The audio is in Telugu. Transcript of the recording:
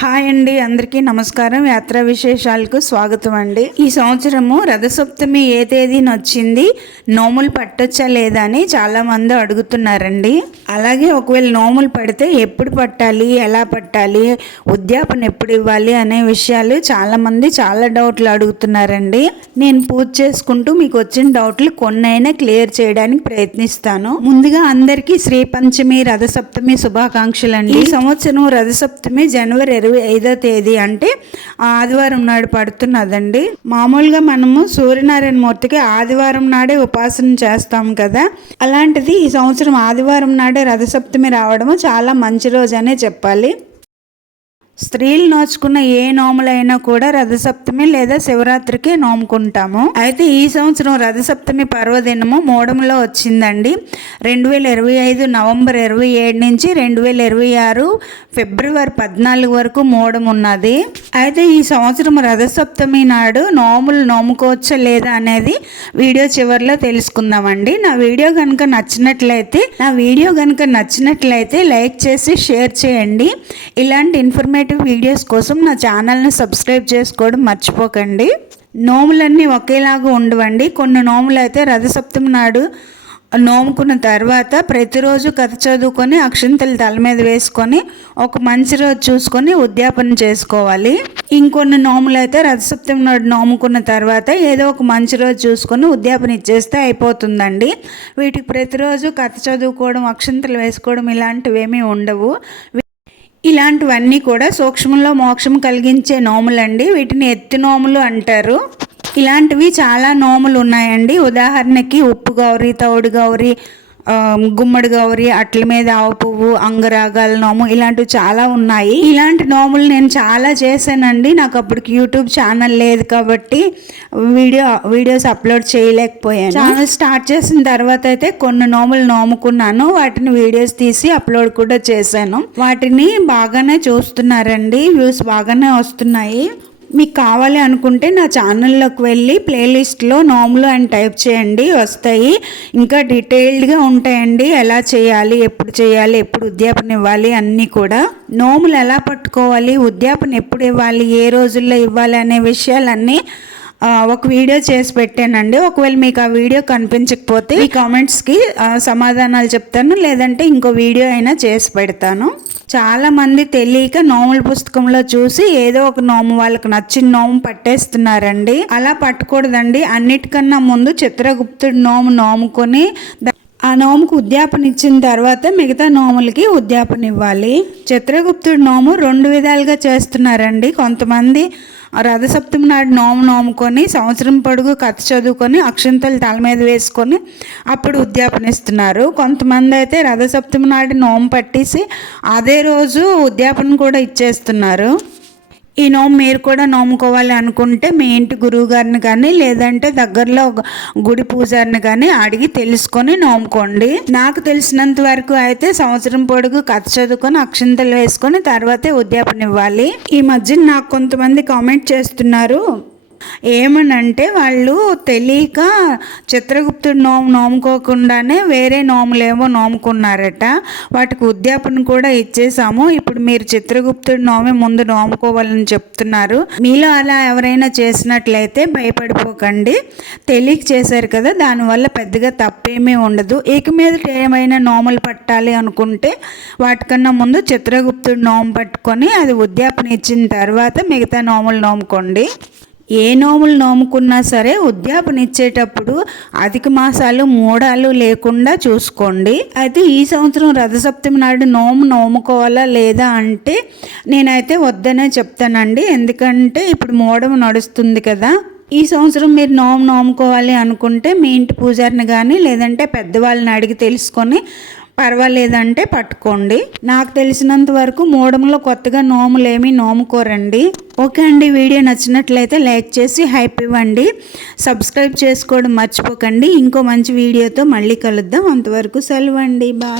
హాయ్ అండి అందరికీ నమస్కారం. యాత్రా విశేషాలకు స్వాగతం అండి. ఈ సంవత్సరము రథసప్తమి ఏ తేదీన వచ్చింది? నోములు పట్టొచ్చా లేదా అని చాలామంది అడుగుతున్నారండి. అలాగే ఒకవేళ నోములు పడితే ఎప్పుడు పట్టాలి ఎలా పట్టాలి ఉద్యాపన ఎప్పుడు ఇవ్వాలి అనే విషయాలు చాలామంది చాలా డౌట్లు అడుగుతున్నారండి. నేను పూజ చేసుకుంటూ మీకు వచ్చిన డౌట్లు కొన్నైనా క్లియర్ చేయడానికి ప్రయత్నిస్తాను. ముందుగా అందరికీ శ్రీ పంచమి రథసప్తమి శుభాకాంక్షలు అండి ఈ సంవత్సరం రథసప్తమి జనవరి ఇరవై ఐదో తేదీ అంటే ఆదివారం నాడు పడుతున్నదండి. మామూలుగా మనము సూర్యనారాయణ మూర్తికి ఆదివారం నాడే ఉపాసన చేస్తాం కదా. అలాంటిది ఈ సంవత్సరం ఆదివారం నాడే రథసప్తమి రావడము చాలా మంచి రోజు అనే చెప్పాలి. స్త్రీలు నోచుకున్న ఏ నోములైనా కూడా రథసప్తమి లేదా శివరాత్రికి నోముకుంటాము. అయితే ఈ సంవత్సరం రథసప్తమి పర్వదినము మూడములో వచ్చిందండి. రెండు వేల ఇరవై ఐదు నవంబర్ ఇరవై ఏడు నుంచి రెండు వేల ఇరవై ఆరు ఫిబ్రవరి పద్నాలుగు వరకు మూడం ఉన్నది అయితే ఈ సంవత్సరం రథసప్తమి నాడు నోములు నోముకోవచ్చా లేదా అనేది వీడియో చివరిలో తెలుసుకుందామండి. నా వీడియో కనుక నచ్చినట్లయితే నా వీడియో కనుక నచ్చినట్లయితే లైక్ చేసి షేర్ చేయండి. ఇలాంటి ఇన్ఫర్మేటివ్ వీడియోస్ కోసం నా ఛానల్ని సబ్స్క్రైబ్ చేసుకోవడం మర్చిపోకండి. నోములన్నీ ఒకేలాగా ఉండవండి. కొన్ని నోములు అయితే రథసప్తమి నాడు నోముకున్న తర్వాత ప్రతిరోజు కథ చదువుకొని అక్షంతలు తల మీద వేసుకొని ఒక మంచి రోజు చూసుకొని ఉద్యాపన చేసుకోవాలి. ఇంకొన్ని నోములు అయితే రథసప్తమి నాడు నోముకున్న తర్వాత ఏదో ఒక మంచి రోజు చూసుకొని ఉద్యాపన ఇచ్చేస్తే అయిపోతుందండి. వీటికి ప్రతిరోజు కథ చదువుకోవడం అక్షంతలు వేసుకోవడం ఇలాంటివి ఏమీ ఉండవు. ఇలాంటివన్నీ కూడా సూక్ష్మంలో మోక్షం కలిగించే నోములండి వీటిని ఎత్తి నోములు అంటారు. ఇలాంటివి చాలా నోములు ఉన్నాయండి. ఉదాహరణకి ఉప్పు గౌరి తౌడు గౌరి గుమ్మడి గౌరి అట్ల మీద ఆవు పువ్వు అంగరాగాల నోము ఇలాంటివి చాలా ఉన్నాయి. ఇలాంటి నోములు నేను చాలా చేశానండి. నాకు అప్పటికి యూట్యూబ్ ఛానల్ లేదు కాబట్టి వీడియో వీడియోస్ అప్లోడ్ చేయలేకపోయాను. ఛానల్ స్టార్ట్ చేసిన తర్వాత అయితే కొన్ని నోములు నోముకున్నాను. వాటిని వీడియోస్ తీసి అప్లోడ్ కూడా చేశాను. వాటిని బాగానే చూస్తున్నారండి. వ్యూస్ బాగానే వస్తున్నాయి. మీకు కావాలి అనుకుంటే నా ఛానల్లోకి వెళ్ళి ప్లేలిస్ట్లో నోములు అని టైప్ చేయండి వస్తాయి. ఇంకా డీటెయిల్డ్గా ఉంటాయండి ఎలా చేయాలి ఎప్పుడు చేయాలి ఎప్పుడు ఉద్యాపన ఇవ్వాలి అన్నీ కూడా. నోములు ఎలా పట్టుకోవాలి ఉద్యాపన ఎప్పుడు ఇవ్వాలి ఏ రోజుల్లో ఇవ్వాలి అనే విషయాలన్నీ ఒక వీడియో చేసి పెట్టానండి. ఒకవేళ మీకు ఆ వీడియో కనిపించకపోతే ఈ కామెంట్స్కి సమాధానాలు చెప్తాను. లేదంటే ఇంకో వీడియో అయినా చేసి పెడతాను. చాలామంది తెలియక నోముల పుస్తకంలో చూసి ఏదో ఒక నోము వాళ్ళకి నచ్చిన నోము పట్టేస్తున్నారండి. అలా పట్టకూడదండి. అన్నిటికన్నా ముందు చిత్రగుప్తుడు నోము నోముకొని ఆ నోముకు ఉద్యాపన ఇచ్చిన తర్వాత మిగతా నోములకి ఉద్యాపన ఇవ్వాలి. చిత్రగుప్తుడు నోము రెండు విధాలుగా చేస్తున్నారండి. కొంతమంది రథసప్తమి నాడు నోము నోముకొని సంవత్సరం పొడుగు కథ చదువుకొని అక్షంతలు తల మీద వేసుకొని అప్పుడు ఉద్యాపనిస్తున్నారు. కొంతమంది అయితే రథసప్తమి నాడు నోము పట్టేసి అదే రోజు ఉద్యాపన కూడా ఇచ్చేస్తున్నారు. ఈ నోము మీరు కూడా నోముకోవాలి అనుకుంటే మీ ఇంటి గురువు గారిని కానీ లేదంటే దగ్గరలో గుడి పూజారిని కానీ అడిగి తెలుసుకొని నోముకోండి. నాకు తెలిసినంత వరకు అయితే సంవత్సరం పొడుగు కథ చదువుకొని అక్షంతలు వేసుకొని తర్వాతే ఉద్యాపన ఇవ్వాలి. ఈ మధ్య నాకు కొంతమంది కామెంట్ చేస్తున్నారు. ఏమనంటే వాళ్ళు తెలియక చిత్రగుప్తుడు నోము నోముకోకుండానే వేరే నోములేమో నోముకున్నారట. వాటికి ఉద్యాపన కూడా ఇచ్చేసాము ఇప్పుడు మీరు చిత్రగుప్తుడు నోమి ముందు నోముకోవాలని చెప్తున్నారు. మీలో అలా ఎవరైనా చేసినట్లయితే భయపడిపోకండి. తెలియక చేశారు కదా దానివల్ల పెద్దగా తప్పేమీ ఉండదు. ఇక మీద ఏమైనా నోములు పట్టాలి అనుకుంటే వాటికన్నా ముందు చిత్రగుప్తుడు నోము పట్టుకొని అది ఉద్యాపన ఇచ్చిన తర్వాత మిగతా నోములు నోముకోండి. ఏ నోములు నోముకున్నా సరే ఉద్యాపన ఇచ్చేటప్పుడు అధిక మాసాలు మూడాలు లేకుండా చూసుకోండి. అయితే ఈ సంవత్సరం రథసప్తమి నాడు నోము నోముకోవాలా లేదా అంటే నేనైతే వద్దనే చెప్తానండి. ఎందుకంటే ఇప్పుడు మూడం నడుస్తుంది కదా. ఈ సంవత్సరం మీరు నోము నోముకోవాలి అనుకుంటే మీ ఇంటి పూజారిని కానీ లేదంటే పెద్దవాళ్ళని అడిగి తెలుసుకొని పర్వాలేదంటే పట్టుకోండి. నాకు తెలిసినంత వరకు మూడంలో కొత్తగా నోములేమి నోముకోరండి. ఓకే అండి వీడియో నచ్చినట్లయితే లైక్ చేసి హైప్ ఇవ్వండి. సబ్స్క్రైబ్ చేసుకోవడం మర్చిపోకండి. ఇంకో మంచి వీడియోతో మళ్ళీ కలుద్దాం. అంతవరకు సెలవు అండి. బాయ్.